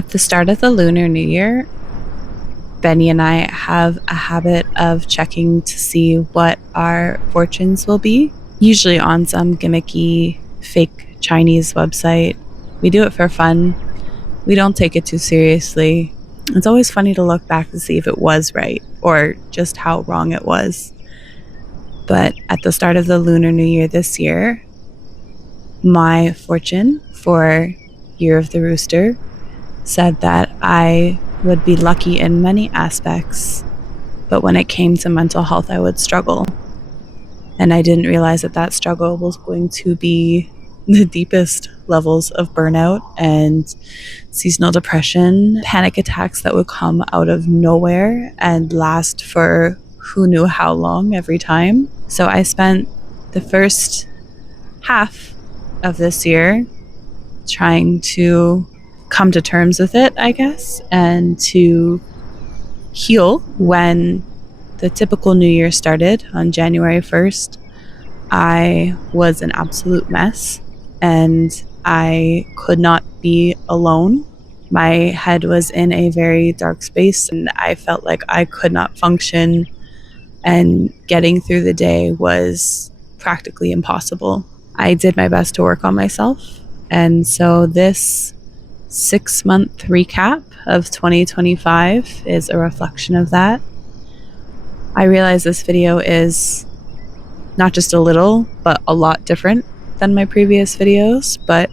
At the start of the Lunar New Year, Benny and I have a habit of checking to see what our fortunes will be, usually on some gimmicky fake Chinese website. We do it for fun. We don't take it too seriously. It's always funny to look back to see if it was right or just how wrong it was. But at the start of the Lunar New Year this year, my fortune for Year of the Rooster said that I would be lucky in many aspects, but when it came to mental health, I would struggle. And I didn't realize that that struggle was going to be the deepest levels of burnout and seasonal depression, panic attacks that would come out of nowhere and last for who knew how long every time. So I spent the first half of this year trying to come to terms with it, I guess, and to heal. When the typical New Year started on January 1st, I was an absolute mess and I could not be alone. My head was in a very dark space and I felt like I could not function, and getting through the day was practically impossible. I did my best to work on myself, and so this 6-month recap of 2025 is a reflection of that. I realize this video is not just a little, but a lot different than my previous videos, but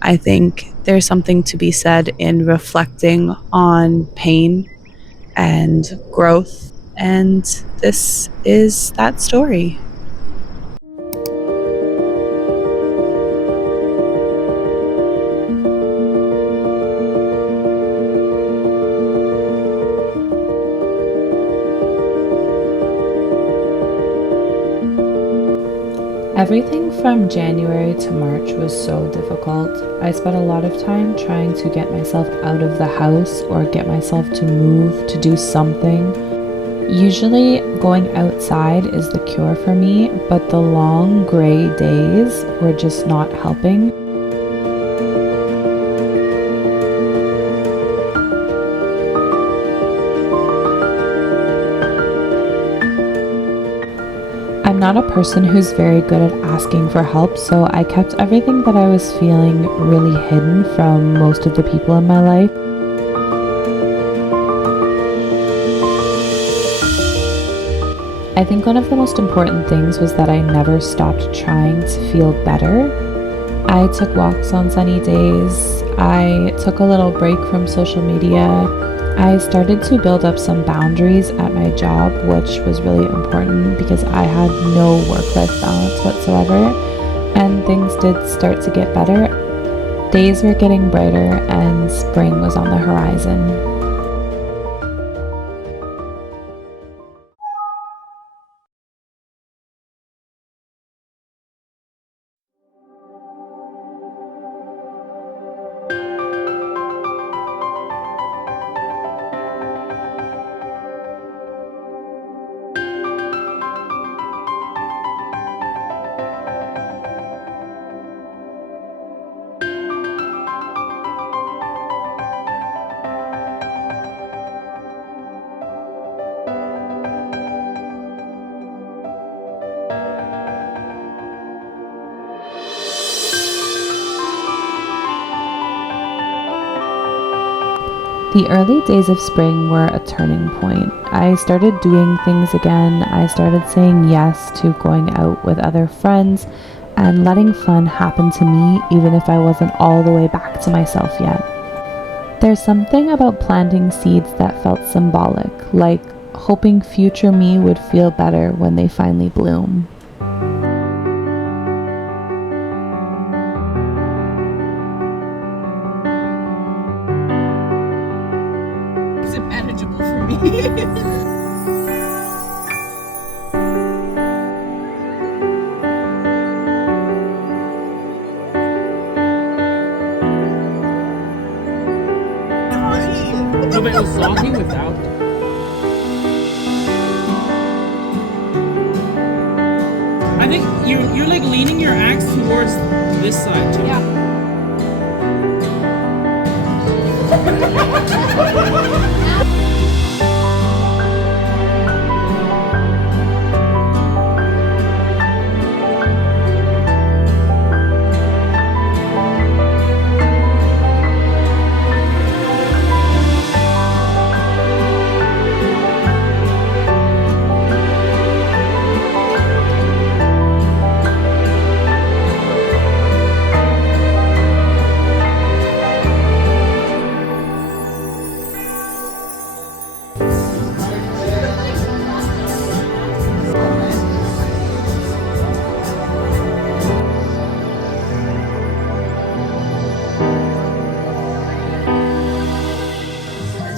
I think there's something to be said in reflecting on pain and growth, and this is that story. Everything from January to March was so difficult. I spent a lot of time trying to get myself out of the house or get myself to move, to do something. Usually going outside is the cure for me, but the long gray days were just not helping. I'm not a person who's very good at asking for help, so I kept everything that I was feeling really hidden from most of the people in my life. I think one of the most important things was that I never stopped trying to feel better. I took walks on sunny days. I took a little break from social media. I started to build up some boundaries at my job, which was really important because I had no work-life balance whatsoever, and things did start to get better. Days were getting brighter and spring was on the horizon. The early days of spring were a turning point. I started doing things again. I started saying yes to going out with other friends and letting fun happen to me, even if I wasn't all the way back to myself yet. There's something about planting seeds that felt symbolic, like hoping future me would feel better when they finally bloom. Is it manageable for me? No, but it was soggy without. I think you're like leaning your axe towards this side too. Yeah.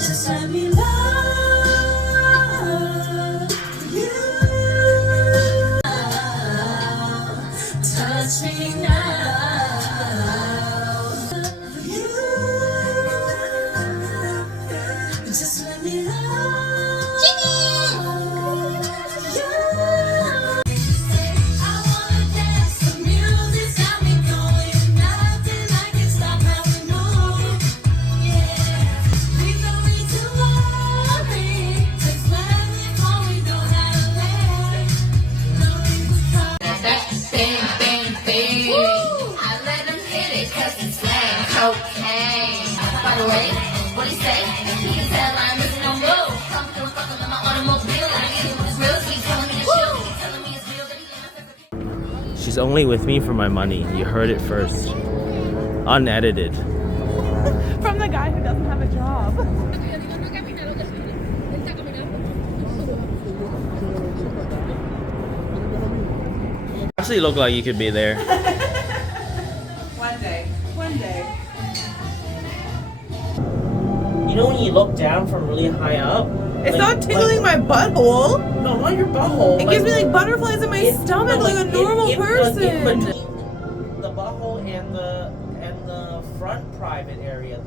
Just let me love you. Touch me now. You. Just let me love you. I wanna dance. The music's got me going. Nothing I can stop how we move. Yeah. We don't need to worry, 'cause when we fall, we know how to land. No need to cry. Bang, bang, bang. I let him hit it 'cause it's slang cocaine. By the way, what he say? He can tell I'm missing no move. Come to a fucking in my automobile. I get it when it's real. He's telling me it's real. He's telling me it's real. That he She's only with me for my money. You heard it first. Unedited. From the guy who doesn't have a job. Actually look like you could be there. One day. One day. You know when you look down from really high up? It's not tickling my butthole. No, not your butthole. It gives me like butterflies in my stomach like a normal person. The butthole and the front private area.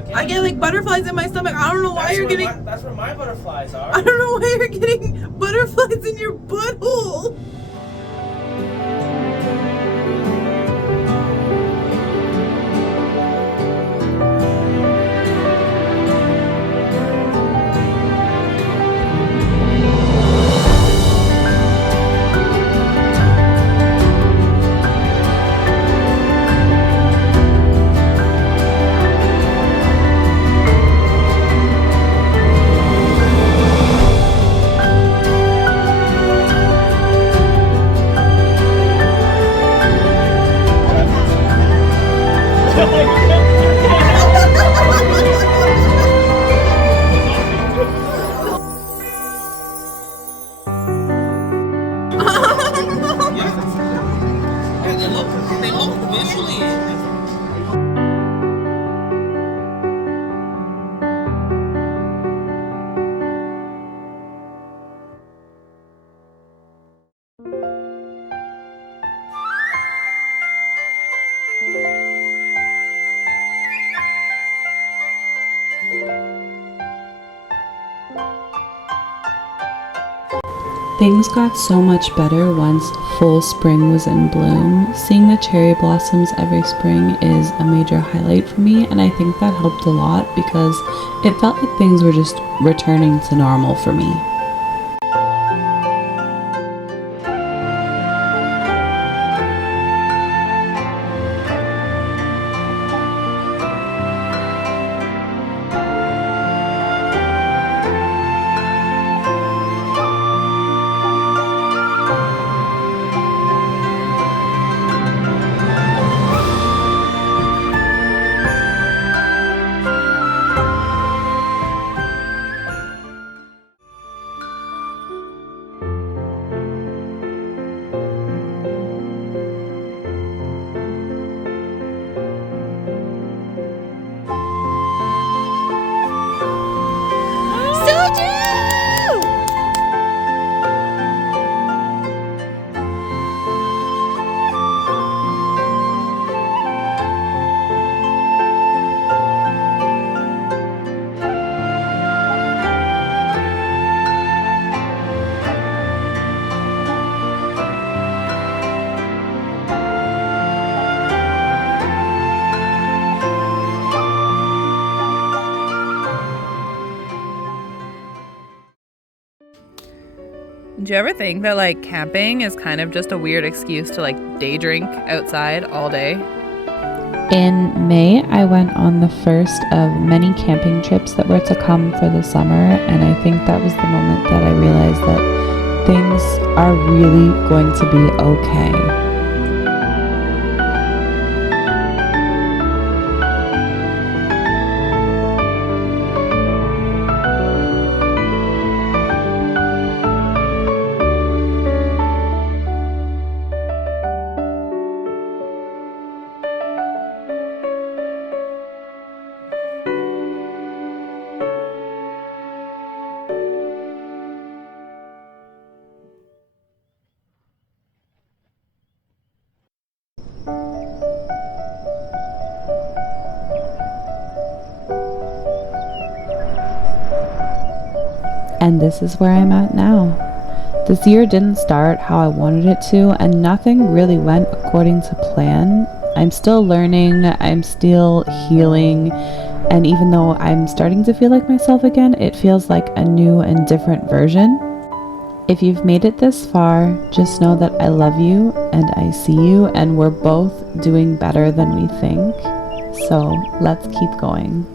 Okay? I get like butterflies in my stomach. I don't know why you're getting. That's where my butterflies are. I don't know why you're getting butterflies in your butthole. They look visually. Things got so much better once full spring was in bloom. Seeing the cherry blossoms every spring is a major highlight for me, and I think that helped a lot because it felt like things were just returning to normal for me. Do you ever think that like camping is kind of just a weird excuse to like day drink outside all day? In May, I went on the first of many camping trips that were to come for the summer, and I think that was the moment that I realized that things are really going to be okay. And this is where I'm at now. This year didn't start how I wanted it to, and nothing really went according to plan. I'm still learning, I'm still healing, and even though I'm starting to feel like myself again, it feels like a new and different version. If you've made it this far, just know that I love you and I see you, and we're both doing better than we think. So let's keep going.